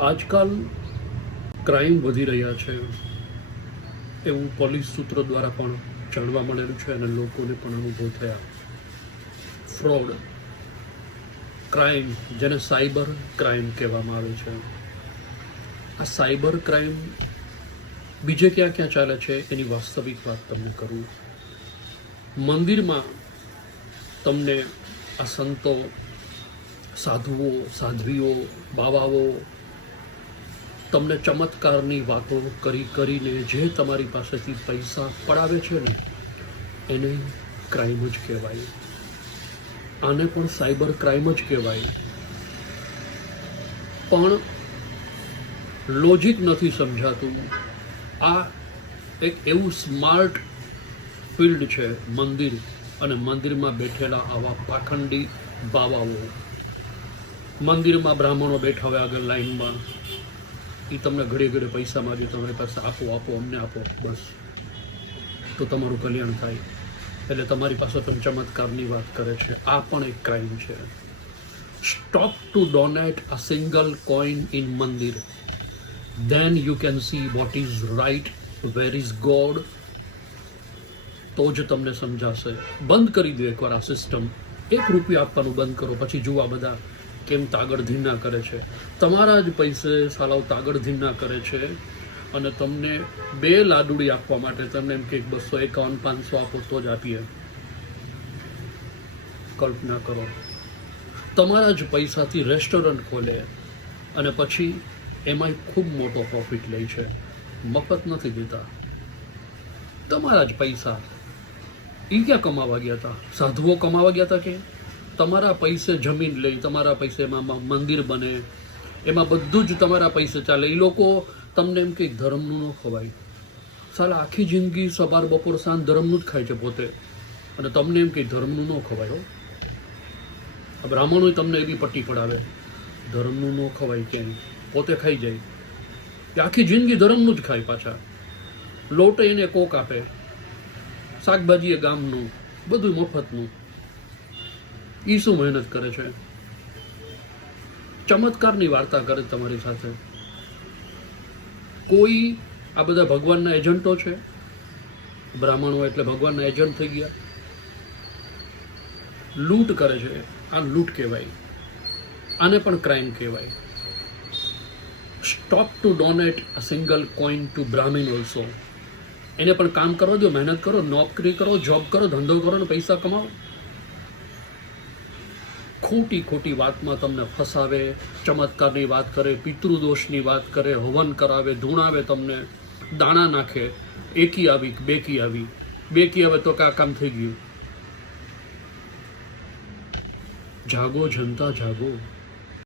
આજકાલ ક્રાઇમ વધી રહ્યા છે એવું પોલીસ સૂત્રો દ્વારા પણ જાણવા મળેલું છે અને લોકોને પણ અનુભવ થયા. ફ્રોડ ક્રાઇમ, જેને સાયબર ક્રાઇમ કહેવામાં આવે છે, આ સાયબર ક્રાઇમ બીજે ક્યાં ક્યાં ચાલે છે એની વાસ્તવિક વાત તમને કરું. મંદિરમાં તમને આ સંતો, સાધુઓ, સાધ્વીઓ, બાવાઓ તમને ચમત્કારની વાતો કરીને જે તમારી પાસેથી પૈસા પડાવે છે ને, એને ક્રાઇમ જ કહેવાય. આને પણ સાયબર ક્રાઇમ જ કહેવાય. પણ લોજિક નથી સમજાતું. આ એક એવું સ્માર્ટ ફિલ્ડ છે મંદિર, અને મંદિરમાં બેઠેલા આવા પાખંડી બાવાઓ. મંદિરમાં બ્રાહ્મણો બેઠા હોય આગળ લાઈનમાં, એ તમને ઘડે ઘડે પૈસા માગે તમારી પાસે, આપો આપો, અમને આપો, બસ તો તમારું કલ્યાણ થાય. એટલે તમારી પાસે પણ ચમત્કારની વાત કરે છે. આ પણ એક ક્રાઇમ છે. Stop to donate a single coin in mandir, then you can see what is right, where is God. તો જ તમને સમજાશે. બંધ કરી દો એકવાર આ સિસ્ટમ. ₹1 આપવાનું બંધ કરો, પછી જુઓ બધા કેમ તાગડધીના કરે છે. તમારા જ પૈસે સાલાઓ તાગડધીના કરે છે, અને તમને 2 લાડુડી આપવા માટે તમને એમ કે 251, 500 આપો તો જ આપીએ. કલ્પના કરો, તમારા જ પૈસાથી રેસ્ટોરન્ટ ખોલે અને પછી એમાં ખૂબ મોટો પ્રોફિટ લે છે. મફત નથી દેતા, તમારા જ પૈસા. એ ક્યાં કમાવા ગયા હતા? સાધુઓ કમાવા ગયા હતા કે? તમારા પૈસે જમીન લઈ, તમારા પૈસે એમાં મંદિર બને, એમાં બધું જ તમારા પૈસે ચાલે. એ લોકો તમને એમ કે ધર્મનું ન ખવાય. સાલા આખી જિંદગી સવાર બપોર સાંજ ધર્મનું જ ખાય છે પોતે, અને તમને એમ કે ધર્મનું ન ખવાય. બ્રાહ્મણો તમને એવી પટ્ટી પડાવે, ધર્મનું ન ખવાય ક્યાંય, પોતે ખાઈ જાય. એ આખી જિંદગી ધર્મનું જ ખાય. પાછા લોટે એને કોક આપે, શાકભાજી એ ગામનું, બધું મફતનું. એ શું મહેનત કરે છે? ચમત્કારની વાર્તા કરે તમારી સાથે. કોઈ આ બધા ભગવાનના એજન્ટો છે. બ્રાહ્મણો એટલે ભગવાનના એજન્ટ થઈ ગયા. લૂંટ કરે છે. આ લૂંટ કહેવાય. આને પણ ક્રાઇમ કહેવાય. Stop to donate a single coin to Brahmin also. એને પણ કામ કરવા દો, મહેનત કરો, નોકરી કરો, જોબ કરો, ધંધો કરો ને પૈસા કમાવો. ખોટી ખોટી વાતમાં તમને ફસાવે, ચમત્કારની વાત કરે, પિતૃદોષની વાત કરે, હવન કરાવે, ધૂણાવે, તમને દાણા નાખે. એકી આવી, બેકી આવી, બેકી આવે તો કામ થઈ ગયું. જાગો જનતા, જાગો.